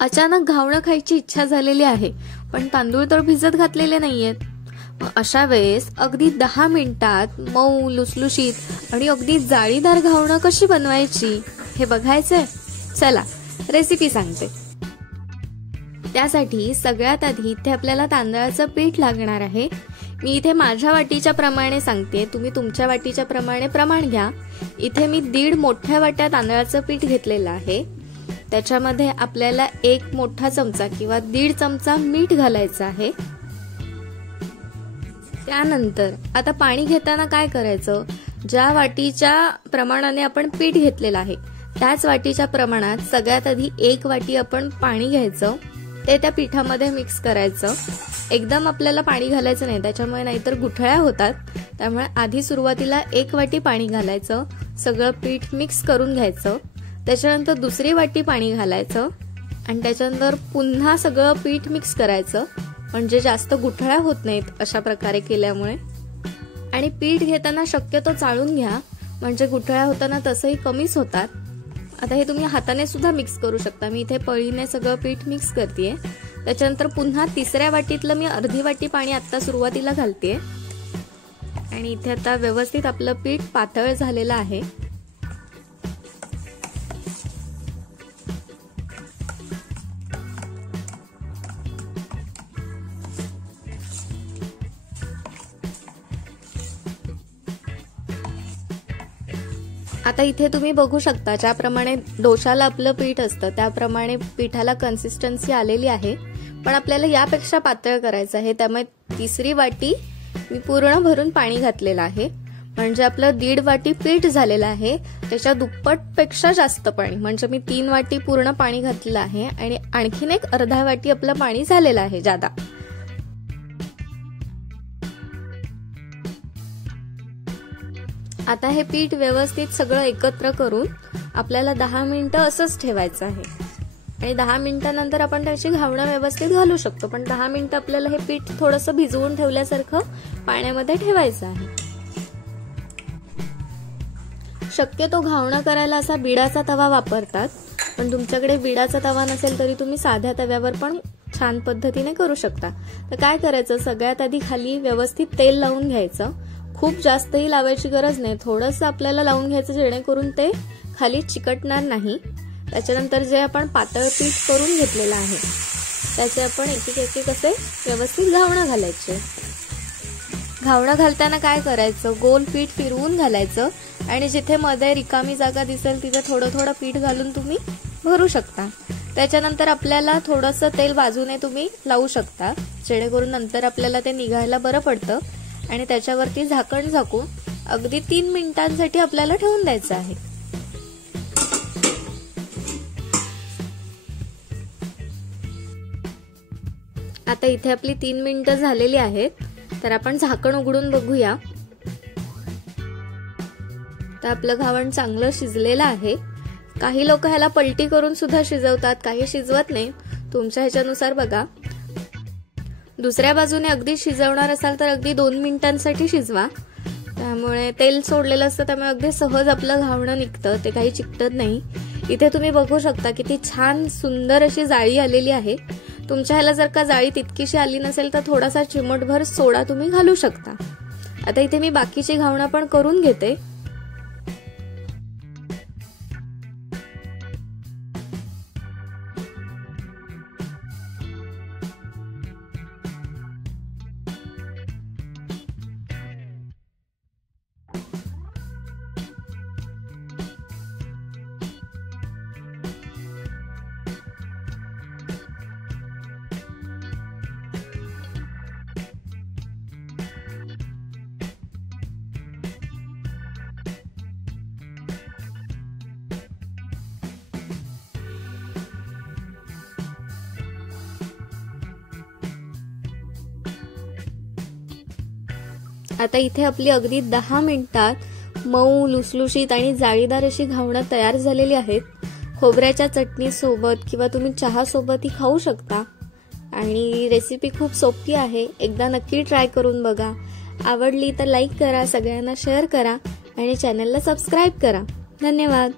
अचानक घावणं खायची इच्छा झालेली आहे, पण तांदूळ तर भिजत घातलेले नाहीयेत। अशा वेळेस अगदी 10 मिनिटात मऊ लुसलुशीत आणि अगदी जाळीदार घावणं कशी बनवायची हे बघायचंय। चला रेसिपी सांगते। त्यासाठी सगळ्यात आधी इथे आपल्याला तांदळाचं पीठ लागणार आहे। मी इथे माझ्या वाटीच्या प्रमाणे सांगते, तुम्ही तुमच्या वाटीच्या प्रमाणे प्रमाण घ्या। इथे मी 1.5 मोठ्या वाट्या तांदळाचं पीठ घेतलेलं आहे। त्याच्यामध्ये आपल्याला 1 मोठा चमचा किंवा 1.5 चमचा मीठ घालायचं आहे। त्यानंतर आता पाणी घेताना काय करायचं, ज्या वाटीच्या प्रमाणाने आपण पीठ घेतलेलं आहे त्याच वाटीच्या प्रमाणात सगळ्यात आधी 1 वाटी आपण पाणी घ्यायचं, ते त्या पिठामध्ये मिक्स करायचं। एकदम आपल्याला पाणी घालायचं नाही, त्याच्यामुळे नाहीतर गुठळ्या होतात। त्यामुळे आधी सुरुवातीला 1 वाटी पाणी घालायचं, सगळं पीठ मिक्स करून घ्यायचं। त्याच्यानंतर दुसरी वाटी पाणी घालायचं आणि त्याच्यानंतर पुन्हा सगळं पीठ मिक्स करायचं, म्हणजे जास्त गुठळ्या होत नाहीत अशा प्रकारे केल्यामुळे। आणि पीठ घेताना शक्यतो चाळून घ्या, म्हणजे गुठळ्या होताना तसंही कमीच होतात। आता हे तुम्ही हाताने सुद्धा मिक्स करू शकता। मी इथे पळीने सगळं पीठ मिक्स करतेय। त्याच्यानंतर पुन्हा तिसऱ्या वाटीतलं मी अर्धी वाटी पाणी आता सुरुवातीला घालतेय आणि इथे आता व्यवस्थित आपलं पीठ पातळ झालेलं आहे। आता इथे तुम्ही बघू शकता, ज्याप्रमाणे डोशाला आपलं पीठ असतं त्याप्रमाणे पिठाला कन्सिस्टन्सी आलेली आहे, पण आपल्याला यापेक्षा पातळ करायचं आहे। त्यामुळे तिसरी वाटी मी पूर्ण भरून पाणी घातलेलं आहे, म्हणजे आपलं 1.5 वाटी पीठ झालेलं आहे, त्याच्या दुप्पट पेक्षा जास्त पाणी, म्हणजे मी 3 वाटी पूर्ण पाणी घातलेलं आहे आणि आणखीन एक अर्धा वाटी आपलं पाणी झालेलं आहे जादा। आता हे पीठ व्यवस्थित सगळं एकत्र करून आपल्याला 10 मिनिटं असंच ठेवायचं आहे आणि 10 मिनिटांनंतर आपण त्याची घावणं व्यवस्थित घालू शकतो, पण 10 मिनिटं आपल्याला हे पीठ थोडंसं भिजवून ठेवल्यासारखं पाण्यामध्ये ठेवायचं आहे। शक्यतो घावणं करायला असा बिडाचा तवा वापरतात, पण तुमच्याकडे बिडाचा तवा नसेल तरी तुम्ही साध्या तव्यावर पण छान पद्धतीने करू शकता। तर काय करायचं, सगळ्यात आधी खाली व्यवस्थित तेल लावून घ्यायचं। खूप जास्तही लावायची गरज नाही, थोडंसं आपल्याला लावून घ्यायचं, जेणेकरून ते खाली चिकटणार नाही। त्याच्यानंतर जे आपण पातळ पीठ करून घेतलेलं आहे त्याचे आपण एक एक असे व्यवस्थित घावणं घालायचे। घावणं घालताना काय करायचं, गोल पीठ फिरवून घालायचं आणि जिथे मध्ये रिकामी जागा दिसेल तिथे थोडं थोडं पीठ घालून तुम्ही भरू शकता। त्याच्यानंतर आपल्याला थोडंसं तेल बाजूने तुम्ही लावू शकता, जेणेकरून नंतर आपल्याला ते निघायला बरं पडतं। आणि त्याच्यावरती झाकण झाकून अगदी 3 मिनिटांसाठी आपल्याला ठेवून द्यायचं आहे। आता इथे आपली 3 मिनिटं झालेली आहेत, तर आपण झाकण उघडून बघूया। तर आपलं घावण चांगलं शिजलेलं आहे। काही लोक ह्याला पलटी करून सुद्धा शिजवतात, काही शिजवत नाही, तुमच्या ह्याच्यानुसार बघा। दुसऱ्या बाजूने अगदी शिजवणार असाल तर अगदी 2 मिनिटांसाठी शिजवा, त्यामुळे तेल सोडलेलं असतं, त्यामुळे अगदी सहज आपलं घावणं निघतं, ते काही चिकटत नाही। इथे तुम्ही बघू शकता किती छान सुंदर अशी जाळी आलेली आहे। तुमच्या ह्याला जर का जाळी तितकीशी आली नसेल तर थोडासा चिमटभर सोडा तुम्ही घालू शकता। आता इथे मी बाकीची घावणं पण करून घेते। आता इथे आपली अगदी 10 मिनिटात मऊ लुसलुशीत आणि जाळीदार अशी घावणं तयार झालेली आहेत। खोबऱ्याच्या चटणी सोबत किंवा तुम्ही चहा सोबतही खाऊ शकता आणि रेसिपी खूप सोपी आहे, एकदा नक्की ट्राय करून बघा। आवडली तर लाईक करा, सगळ्यांना शेअर करा आणि चॅनलला सबस्क्राइब करा। धन्यवाद।